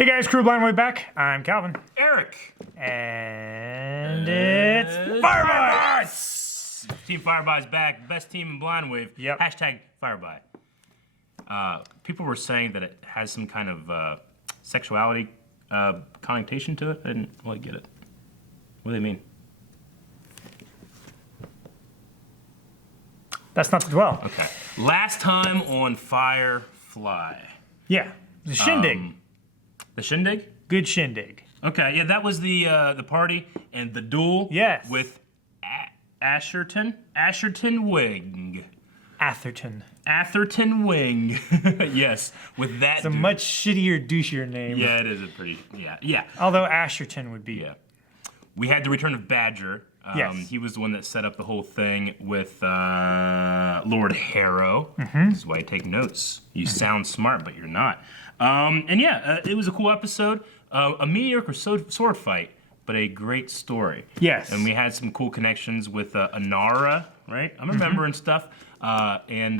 Hey guys, Crew Blind Way back. I'm Calvin. Eric. And it's Firefly! Team Firefly's back. Best team in Blind Wave. Yep. Hashtag Firefly. People were saying that it has some kind of sexuality connotation to it. I didn't really get it. What do they mean? That's not the dwell. Okay. Last time on Firefly. Yeah, the shindig. The shindig? Good shindig. Okay, yeah, that was the party and the duel. Yes. With Asherton Wing. Atherton Wing. Yes, with that. It's a dude. much shittier, douchier name. Yeah, it is a pretty. Yeah. Although Asherton would be. Yeah. We had the return of Badger. Yes. He was the one that set up the whole thing with Lord Harrow. Mm-hmm. This is why you take notes. You sound smart, but you're not. And yeah, it was a cool episode. A mediocre sword fight, but a great story. Yes. And we had some cool connections with Anara, right? I'm remembering stuff. And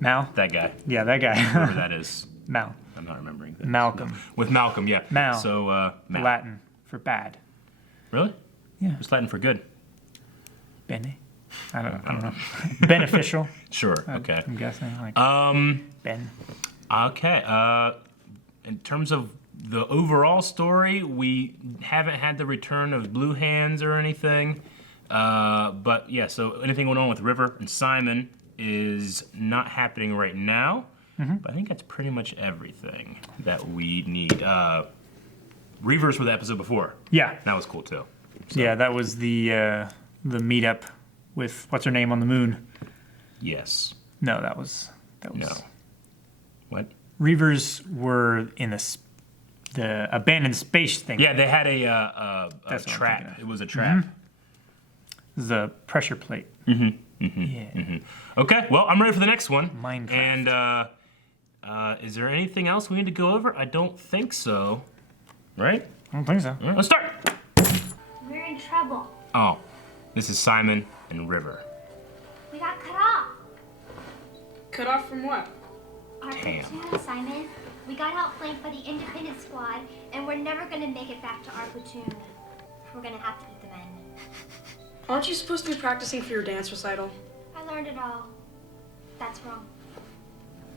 Mal? that guy. Yeah, that guy. Whoever that is. Mal. I'm not remembering this. Malcolm. No. With Malcolm, yeah. Mal. So, Mal. Latin for bad. Really? Yeah. It's Latin for good. Bene? I don't know. Beneficial. Sure, okay. I'm guessing. Like Ben. Okay, in terms of the overall story, we haven't had the return of Blue Hands or anything. But yeah, so anything going on with River and Simon is not happening right now. Mm-hmm. But I think that's pretty much everything that we need. Reavers were the episode before. Yeah. That was cool too. So. Yeah, that was the meetup with what's her name on the moon. Yes. No, that was No. What? Reavers were in the abandoned space thing. Yeah, they had a That's what I'm thinking trap. of. It was a trap. The pressure plate. Yeah. Okay, well, I'm ready for the next one. Minecraft. And is there anything else we need to go over? I don't think so. Right? I don't think so. All right, let's start. We're in trouble. Oh, this is Simon and River. We got cut off. Cut off from what? Our Damn. platoon, Simon. We got outflanked by the independent squad, and we're never gonna make it back to our platoon. We're gonna have to eat the men. Aren't you supposed to be practicing for your dance recital? I learned it all. That's wrong.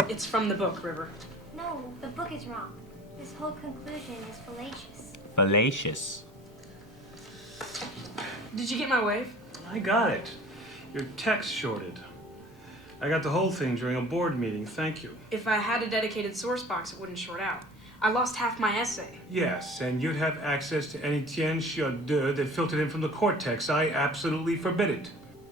It's from the book, River. No, the book is wrong. This whole conclusion is fallacious. Fallacious. Did you get my wave? I got it. Your text shorted. I got the whole thing during a board meeting, thank you. If I had a dedicated source box, it wouldn't short out. I lost half my essay. Yes, and you'd have access to any tien chia de that filtered in from the cortex. I absolutely forbid it.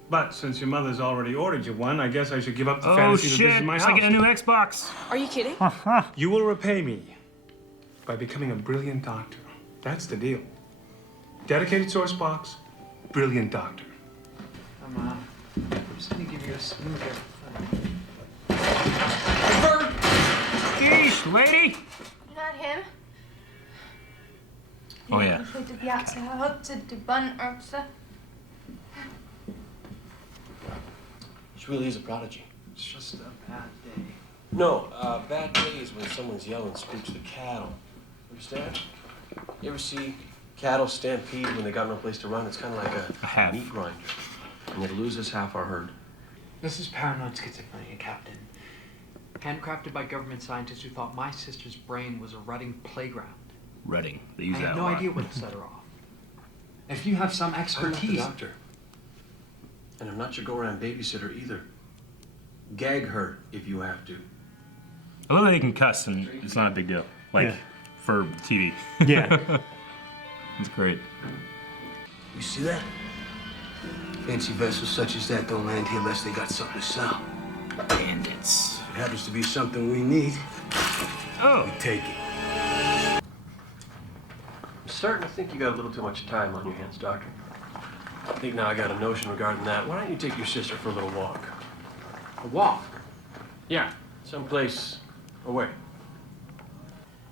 But since your mother's already ordered you one, I guess I should give up the Oh fantasy that shit, this is my it's house. like a new Xbox. Are you kidding? You will repay me by becoming a brilliant doctor. That's the deal. Dedicated source box, brilliant doctor. I'm just gonna give you a spoon here. Yeesh, lady. Not him. Oh yeah. She really is a prodigy. It's just a bad day. No, bad day is when someone's yelling spooks the cattle. Understand? You ever see cattle stampede when they got no place to run? It's kind of like I have. a meat grinder. And it loses half our herd. This is paranoid schizophrenia, Captain. Handcrafted by government scientists who thought my sister's brain was a rutting playground. Reading. They use I that have a no lot. idea what set her off. If you have some I'm not the expertise, doctor. And I'm not your go-around babysitter either. Gag her if you have to. I love that they can cuss and it's not a big deal. Like, Yeah. for TV. Yeah. It's great. You see that? Fancy vessels such as that don't land here unless they got something to sell. Bandits. If it happens to be something we need, Oh. we take it. I'm starting to think you got a little too much time on your hands, Doctor. I think now I got a notion regarding that. Why don't you take your sister for a little walk? a walk. Yeah, someplace away.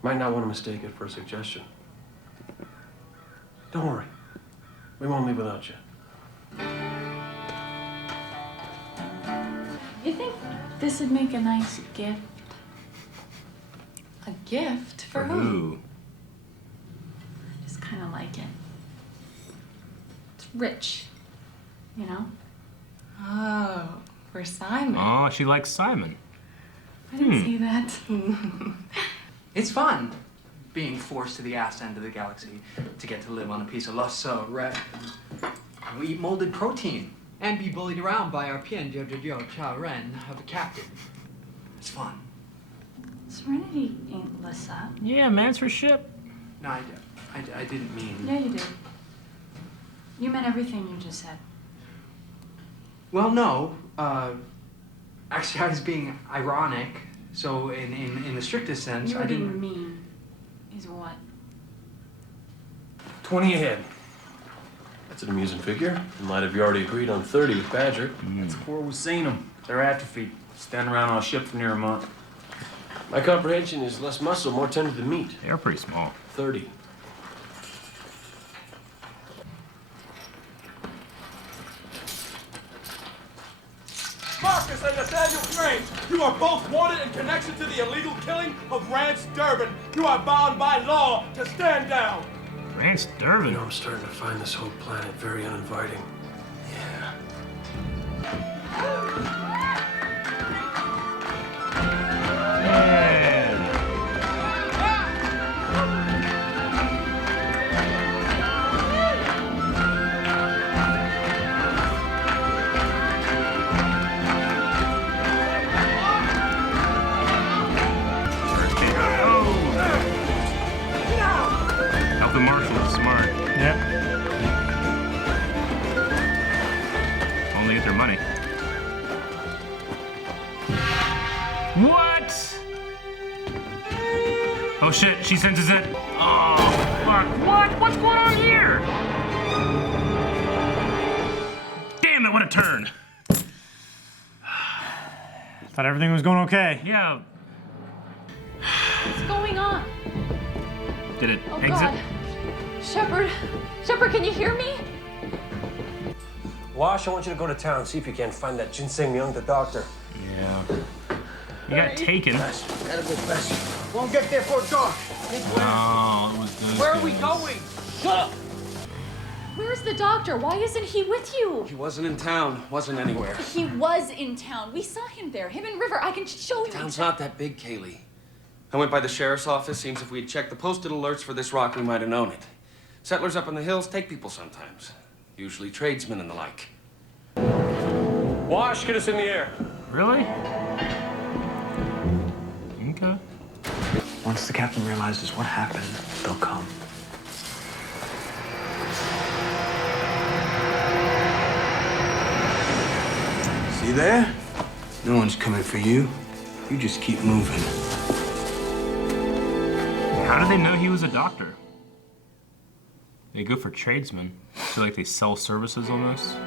Might not want to mistake it for a suggestion. Don't worry. We won't leave without you. You think this would make a nice gift? A gift? For who? who? I just kind of like it. It's rich, you know? Oh, for Simon. Oh, she likes Simon. I didn't see that. It's fun being forced to the ass end of the galaxy to get to live on a piece of lusso red. We eat molded protein and be bullied around by our Pien Jojo Cha Ren of a captain. It's fun. Serenity ain't Lissa. Yeah, man, it's her ship. No, I didn't mean. Yeah, you did. You meant everything you just said. Well, no. Actually, I was being ironic. So, in the strictest sense, You were I didn't. being mean. Is what? 20 ahead. That's an amusing figure. In light of you already agreed on 30 with Badger. That's before we've seen them. They're atrophied. Standing around on a ship for near a month. My comprehension is less muscle, more tender to meat. They're pretty small. 30. Marcus and Nathaniel Strange, you are both wanted in connection to the illegal killing of Rance Durbin. You are bound by law to stand down. Rance Durbin. You know, I'm starting to find this whole planet very uninviting. Yeah. Help the marshal is smart. Yep. Only get their money. What? Oh shit, she senses it. Oh, fuck. What? What's going on here? Damn it, what a turn. Thought everything was going okay. Yeah. What's going on? Did it Oh, exit? God. Shepard. Shepard, can you hear me? Wash, I want you to go to town, see if you can find that Ginseng Young, the doctor. Yeah. You got taken. Gotta go faster. Won't get there for dark. Oh, it was those Where are we guys. going? Shut up! Where's the doctor? Why isn't he with you? He wasn't in town, wasn't anywhere. He was in town. We saw him there. Him and River. I can show you. Town's not that big, Kaylee. I went by the sheriff's office. Seems if we had checked the posted alerts for this rock, we might have known it. Settlers up in the hills take people sometimes. Usually tradesmen and the like. Wash, get us in the air. Really? Okay. Once the captain realizes what happened, they'll come. See there? No one's coming for you. You just keep moving. How do they know he was a doctor? They go for tradesmen. So like they sell services almost.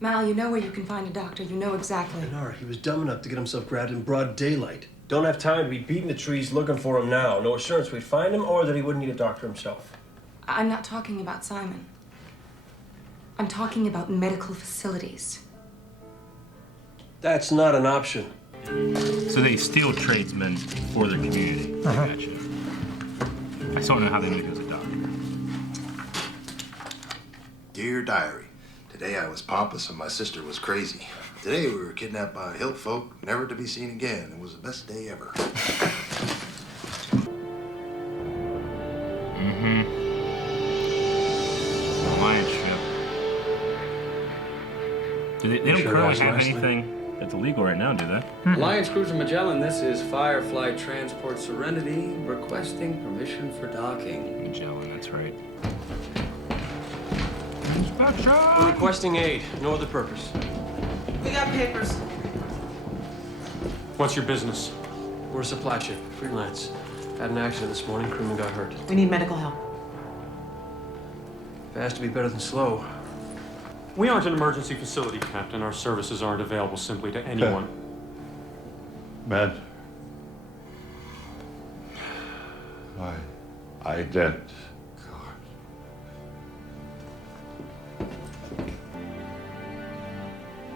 Mal, you know where you can find a doctor. You know exactly. Nara, he was dumb enough to get himself grabbed in broad daylight. Don't have time to be beating the trees looking for him now. No assurance we'd find him or that he wouldn't need a doctor himself. I'm not talking about Simon. I'm talking about medical facilities. That's not an option. So they steal tradesmen for their community. I gotcha. I just don't know how they know he was a doctor. Dear Diary, today I was pompous and my sister was crazy. Today we were kidnapped by hill folk, never to be seen again. It was the best day ever. Alliance ship. They don't Sure currently was have nicely. anything that's illegal right now, do they? Alliance Cruiser Magellan, this is Firefly Transport Serenity, requesting permission for docking. Magellan, that's right. We're requesting aid. No other purpose. We got papers. What's your business? We're a supply ship, freelance. Had an accident this morning, crewman got hurt. We need medical help. Fast to be better than slow. We aren't an emergency facility, Captain. Our services aren't available simply to anyone. Matt, I did.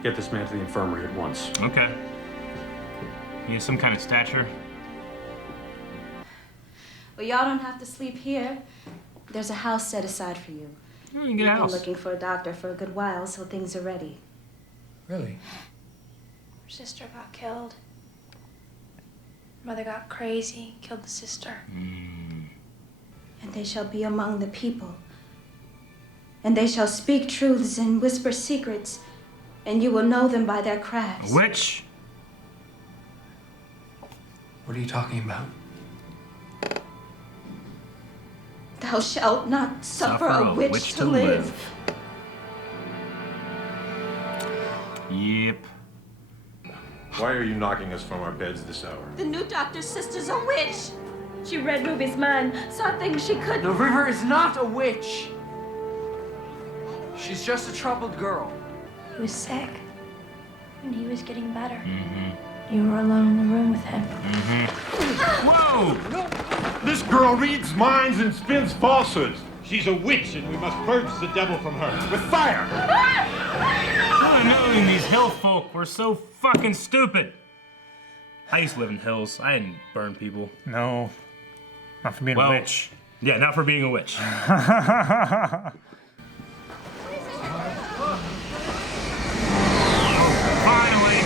Get this man to the infirmary at once. Okay. He has some kind of stature. Well, y'all don't have to sleep here. There's a house set aside for you. You can get a We've been house. looking for a doctor for a good while, so things are ready. Really? Her sister got killed. Mother got crazy, killed the sister. And they shall be among the people. And they shall speak truths and whisper secrets, and you will know them by their crafts. A witch? What are you talking about? Thou shalt not suffer a witch to live. Yep. Why are you knocking us from our beds this hour? The new doctor's sister's a witch. She read Ruby's mind, saw things she couldn't. The River is not a witch. She's just a troubled girl. He was sick, and he was getting better. You were alone in the room with him. Whoa! This girl reads minds and spins falsehoods. She's a witch, and we must purge the devil from her with fire. I know these hill folk were so fucking stupid. I used to live in hills. I didn't burn people. No. Not for being a witch. Yeah, not for being a witch. Finally.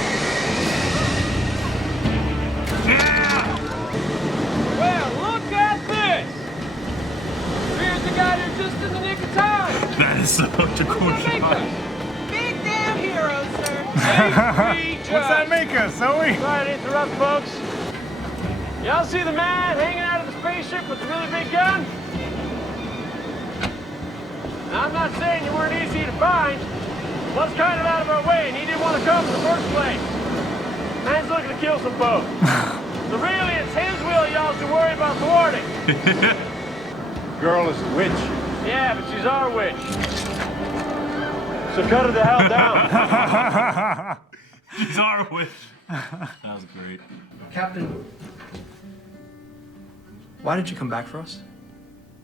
Yeah! Well, look at this! Here's the guy who's just in the nick of time. That is such a cool shot. Big damn hero, sir. What's that make us, Zoe? Sorry to interrupt, folks. Y'all see the man hanging out of the spaceship with the really big gun? Now, I'm not saying you weren't easy to find. Was kind of out of our way, and he didn't want to come in the first place. Man's looking to kill some folks. So really, it's his will y'all should worry about thwarting. Girl is a witch. Yeah, but she's our witch. So cut her the hell down. She's our witch. That was great. Captain, why did you come back for us?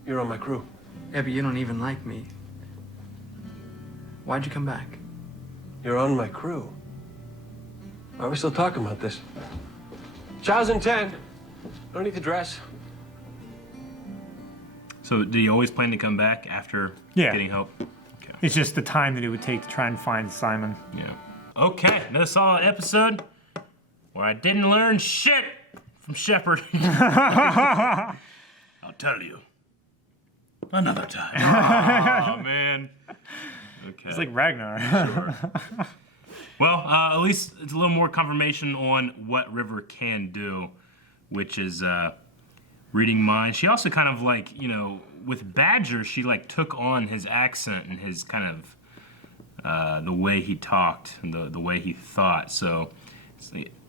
You're on my crew. Yeah, but you don't even like me. Why'd you come back? You're on my crew. Why are we still talking about this? Chow's in 10. Don't need to dress. So, did he always plan to come back after getting help? Okay. It's just the time that it would take to try and find Simon. Yeah. Okay, another solid episode where I didn't learn shit from Shepard. I'll tell you. Another time. Oh, man. Okay. It's like Ragnar. Sure. Well, at least it's a little more confirmation on what River can do, which is reading minds. She also kind of like, you know, with Badger, she like took on his accent and his kind of the way he talked and the way he thought. So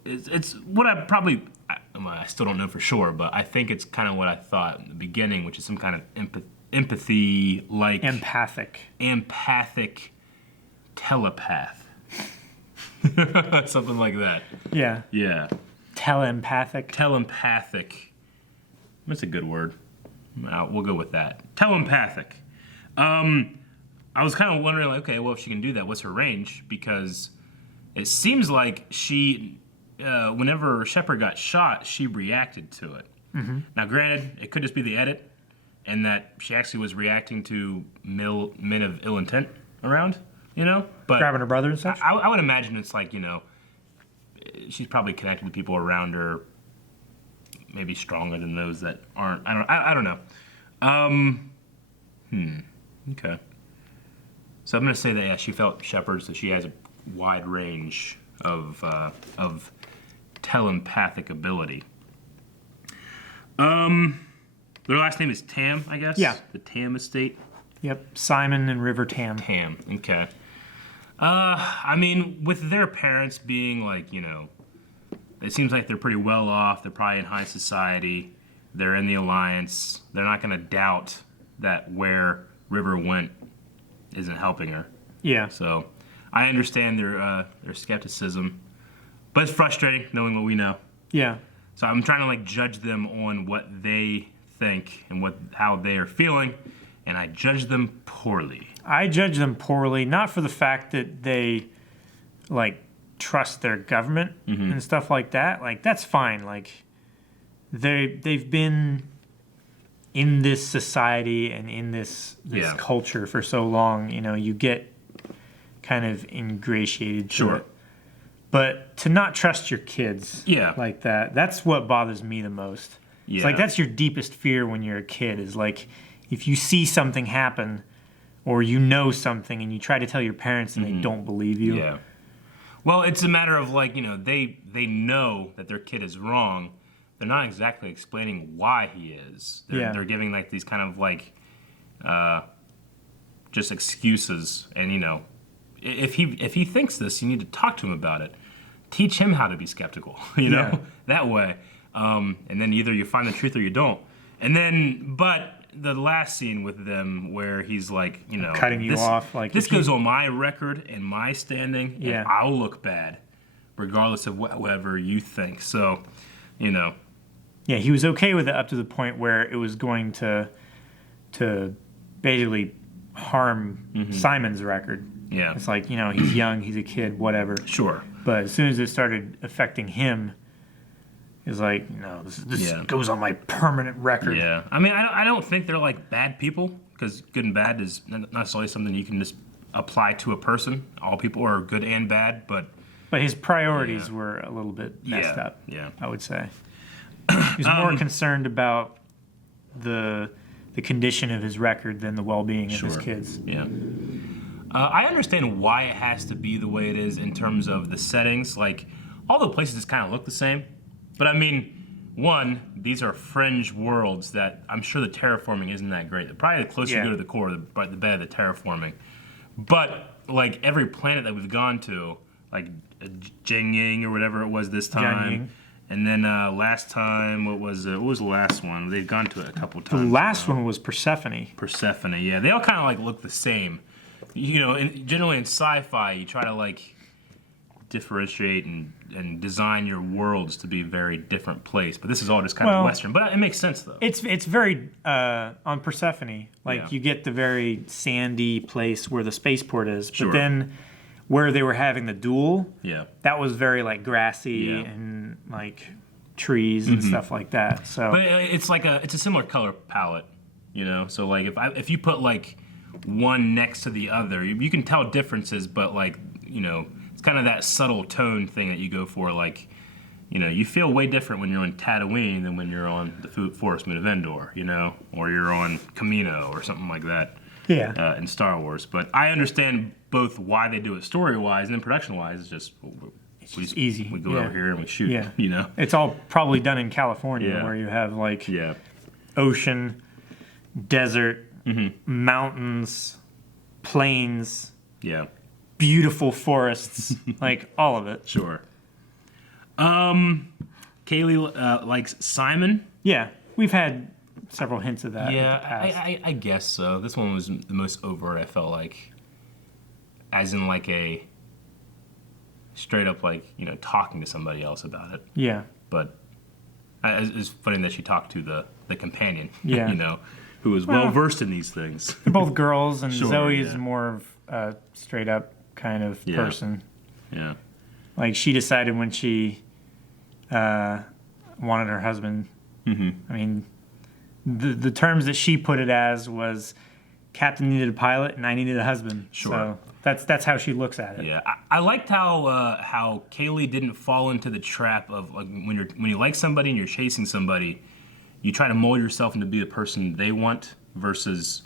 it's what I probably, I still don't know for sure, but I think it's kind of what I thought in the beginning, which is some kind of empathy, like empathic telepath. Something like that. Yeah. Yeah. Telepathic. That's a good word. We'll go with that. Telepathic. I was kind of wondering, like, okay, well, if she can do that, what's her range? Because it seems like she, whenever Shepard got shot, she reacted to it. Mhm. Now, granted, it could just be the edit, and that she actually was reacting to men of ill intent around, you know? But Grabbing her brother and such? I would imagine it's like, you know, she's probably connected to people around her, maybe stronger than those that aren't. I don't know. Okay. So I'm gonna say that, yeah, she felt Shepard, so she has a wide range of telepathic ability. Their last name is Tam, I guess? Yeah. The Tam estate? Yep, Simon and River Tam. Tam, okay. I mean, with their parents being like, you know, it seems like they're pretty well off. They're probably in high society. They're in the Alliance. They're not going to doubt that where River went isn't helping her. Yeah. So I understand their skepticism, but it's frustrating knowing what we know. Yeah. So I'm trying to like judge them on what they think and how they are feeling, and I judge them poorly. I judge them poorly, not for the fact that they, like, trust their government Mm-hmm. and stuff like that, like that's fine. Like they've been in this society and in this Yeah. culture for so long, you know, you get kind of ingratiated to Sure. it. But to not trust your kids Yeah. like that, that's what bothers me the most. It's like Yeah. that's your deepest fear when you're a kid is like if you see something happen or you know something and you try to tell your parents and they don't believe you. Yeah. Well, it's a matter of like, you know, they know that their kid is wrong. They're not exactly explaining why he is. They're giving like these kind of like just excuses. And you know, if he thinks this, you need to talk to him about it. Teach him how to be skeptical. You know, that way. And then either you find the truth or you don't. And then, but the last scene with them where he's like, you know, cutting you off, like this if you- goes on my record and my standing, Yeah. and I'll look bad, regardless of whatever you think. So, you know, Yeah, he was okay with it up to the point where it was going to basically harm Simon's record. Yeah. It's like, you know, he's young, he's a kid, whatever. Sure. But as soon as it started affecting him, it's like, no, this Yeah. goes on my permanent record. Yeah, I mean, I don't think they're like bad people, because good and bad is not necessarily something you can just apply to a person. All people are good and bad, but But his priorities were a little bit messed Yeah, up, yeah. I would say. He was more concerned about the condition of his record than the well-being of his Sure. kids. Yeah. I understand why it has to be the way it is in terms of the settings. Like, all the places just kind of look the same. But I mean, one, these are fringe worlds that I'm sure the terraforming isn't that great. Probably the closer you go to the core, the better the terraforming. But, like, every planet that we've gone to, like Jinying or whatever it was this time. Jianying. And then last time, what was the last one? They've gone to it a couple The times. last one was Persephone. Persephone, yeah. They all kind of like look the same. You know, generally in sci-fi, you try to like differentiate and design your worlds to be a very different place. But this is all just kind of Western. But it makes sense though. It's very on Persephone. Like Yeah. you get the very sandy place where the spaceport is, Sure. but then where they were having the duel, Yeah. that was very like grassy and like trees and stuff like that. So, But it's like it's a similar color palette, you know. So like if you put like one next to the other, you can tell differences. But like, you know, it's kind of that subtle tone thing that you go for. Like, you know, you feel way different when you're on Tatooine than when you're on the Forest Moon of Endor, you know, or you're on Kamino or something like that. Yeah. In Star Wars, but I understand both why they do it story-wise and then production-wise. It's just easy. We go Yeah. over here and we shoot. Yeah. You know. It's all probably done in California Yeah. where you have like Yeah. ocean, desert, mountains, plains, Yeah. beautiful forests, like all of it. Sure. Kaylee likes Simon. Yeah, we've had several hints of that. in the Yeah, past. I guess so. This one was the most overt, I felt like. As in, like, a straight up, like, you know, talking to somebody else about it. Yeah. But it's funny that she talked to the companion, Yeah. you know, who was Well, well versed in these things. They're both girls, and Sure, Zoe is yeah. more of a straight up kind of Yeah. person. Yeah. Like she decided when she wanted her husband. I mean, the terms that she put it as was Captain needed a pilot and I needed a husband. Sure. So that's how she looks at it. Yeah, I liked how Kaylee didn't fall into the trap of like when you like somebody and you're chasing somebody, you try to mold yourself into be the person they want versus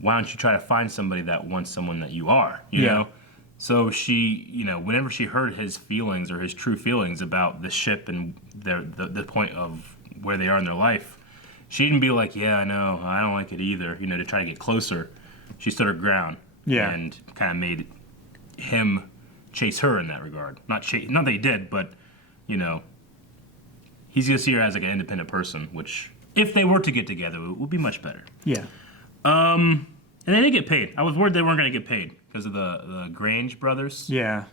why don't you try to find somebody that wants someone that you are, you know? So she, you know, whenever she heard his feelings or his true feelings about the ship and the point of where they are in their life, she didn't be like, yeah, I know, I don't like it either, you know, to try to get closer. She stood her ground. Yeah. And kind of made him chase her in that regard. Not that he did, but, you know, he's going to see her as like an independent person, which, if they were to get together, it would be much better. Yeah. And they did get paid. I was worried they weren't going to get paid because of the Grange brothers. Yeah.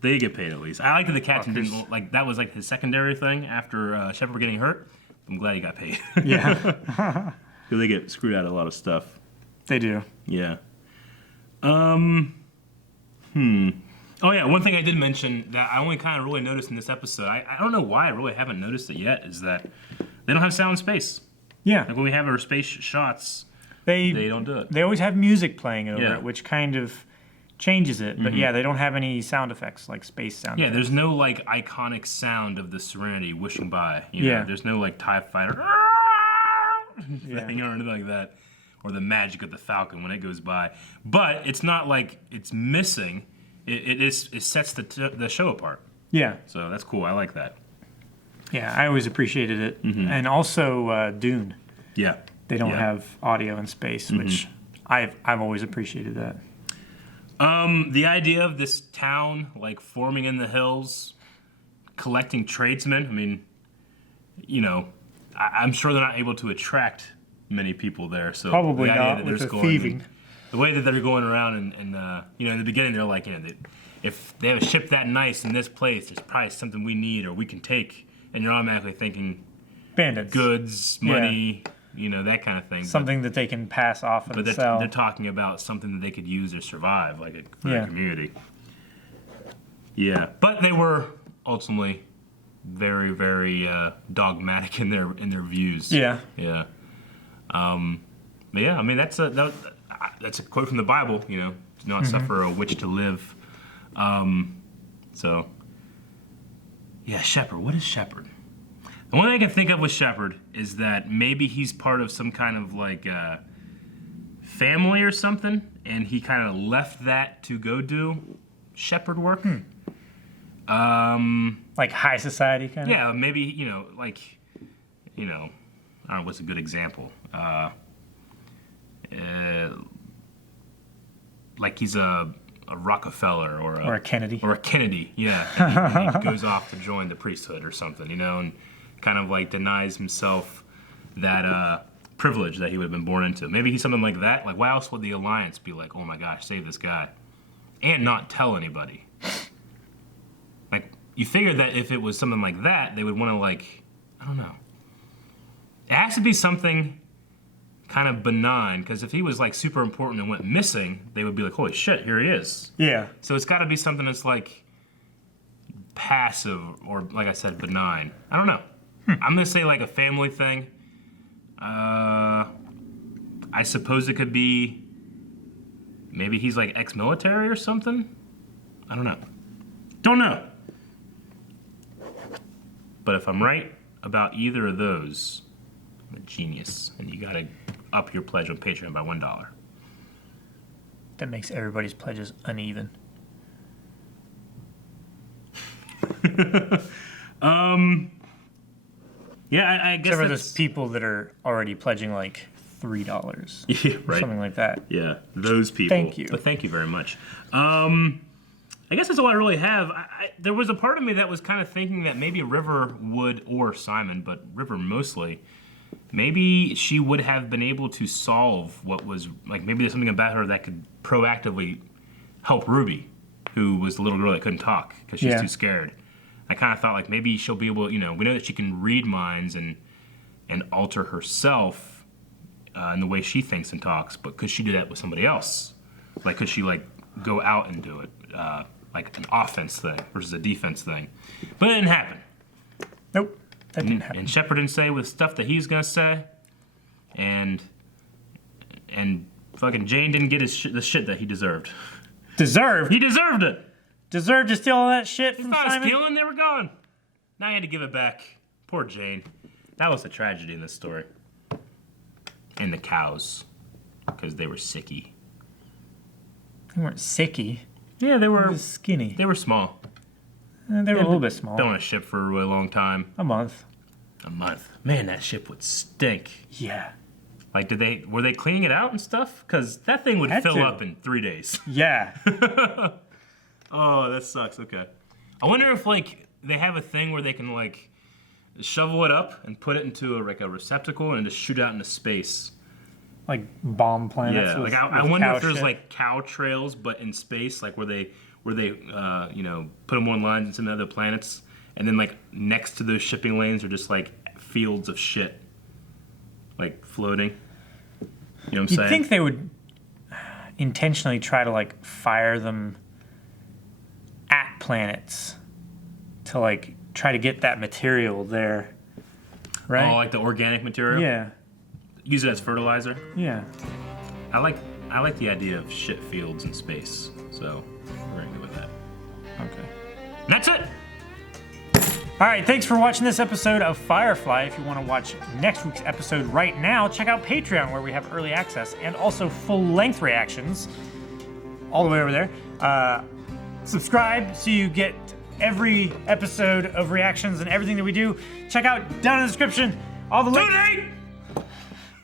They did get paid at least. I like that the captain didn't, like, that was like his secondary thing after Shepard getting hurt. I'm glad he got paid. Yeah. Because they get screwed out of a lot of stuff. They do. Yeah. Oh yeah, one thing I did mention that I only kind of really noticed in this episode, I don't know why I really haven't noticed it yet, is that they don't have sound space. Yeah. Like when we have our space shots, they don't do it. They always have music playing over Yeah. it, which kind of changes it. But yeah, they don't have any sound effects, like space sound Yeah, effects. there's no like iconic sound of the Serenity whooshing by. You know? Yeah. There's no like TIE fighter thing or anything like that. Or the magic of the Falcon when it goes by. But it's not like it's missing. It sets the show apart. Yeah. So that's cool. I like that. Yeah, I always appreciated it. And also Dune. Yeah. They don't Yeah. have audio in space, which I've always appreciated that. The idea of this town like forming in the hills, collecting tradesmen. I mean, you know, I'm sure they're not able to attract many people there. So Probably the idea not that with they're the just going thieving. the way that they're going around and you know, in the beginning they're like, you know, if they have a ship that nice in this place, there's probably something we need or we can take, and you're automatically thinking bandits, goods, money, you know, that kind of thing. Something that they can pass off and But sell. they're talking about something that they could use or survive, like for a community. Yeah, but they were ultimately very, very dogmatic in their views. Yeah. Yeah. But yeah, I mean that's a quote from the Bible. You know, do not suffer a witch to live. So yeah, Shepherd. What is Shepherd? The one thing I can think of with Shepherd is that maybe he's part of some kind of like family or something, and he kind of left that to go do shepherd work. Like high society kind of? Yeah, maybe, you know, like, you know, I don't know what's a good example. Like he's a Rockefeller or a Kennedy. Or a Kennedy, yeah. And he goes off to join the priesthood or something, you know, and kind of like denies himself that privilege that he would have been born into. Maybe he's something like that. Like, why else would the Alliance be like, oh my gosh, save this guy? And not tell anybody. Like, you figure that if it was something like that, they would want to, like, I don't know. It has to be something kind of benign, because if he was, like, super important and went missing, they would be like, holy shit, here he is. Yeah. So it's got to be something that's, like, passive or, like I said, benign. I don't know. I'm going to say, like, a family thing. I suppose it could be maybe he's, like, ex-military or something? I don't know. Don't know. But if I'm right about either of those, I'm a genius. And you gotta up your pledge on Patreon by $1. That makes everybody's pledges uneven. Yeah, I guess Except for that's... those people that are already pledging like $3. Yeah, right. Something like that. Yeah, those people. Thank you. But thank you very much. I guess that's all I really have. There was a part of me that was kind of thinking that maybe River would, or Simon, but River mostly, maybe she would have been able to solve what was, like, maybe there's something about her that could proactively help Ruby, who was the little girl that couldn't talk because she's too scared. I kind of thought, like, maybe she'll be able, you know, we know that she can read minds and alter herself in the way she thinks and talks, but could she do that with somebody else? Like, could she, like, go out and do it? Like an offense thing versus a defense thing. But it didn't happen. Nope, that didn't happen. And Shepard didn't say with stuff that he's gonna say, and fucking Jane didn't get the shit that he deserved. Deserved? He deserved it. Deserved to steal all that shit It's from not Simon? stealing, they were gone. Now he had to give it back. Poor Jane. That was the tragedy in this story. And the cows, because they were sicky. They weren't sicky. Yeah, they were skinny. They were small. They were a little bit small. Been on a ship for a really long time. A month. A month. Man, that ship would stink. Yeah. Like, were they cleaning it out and stuff? Because that thing would fill up in 3 days. Yeah. Oh, that sucks. Okay. I wonder if, like, they have a thing where they can, like, shovel it up and put it into a receptacle and just shoot out into space. Like bomb planets. Yeah. With, Like, I with wonder cow if there's shit. like cow trails, but in space, like where they you know, put them on lines and some other planets, and then like next to those shipping lanes are just like fields of shit, like floating. You know what I'm saying? You'd think they would intentionally try to like fire them planets to like try to get that material there, right? Oh, like the organic material? Yeah. Use it as fertilizer? Yeah. I like the idea of shit fields in space, so we're gonna go with that. Okay. And that's it! All right, thanks for watching this episode of Firefly. If you want to watch next week's episode right now, check out Patreon where we have early access and also full-length reactions all the way over there. Subscribe so you get every episode of reactions and everything that we do. Check out down in the description all the links.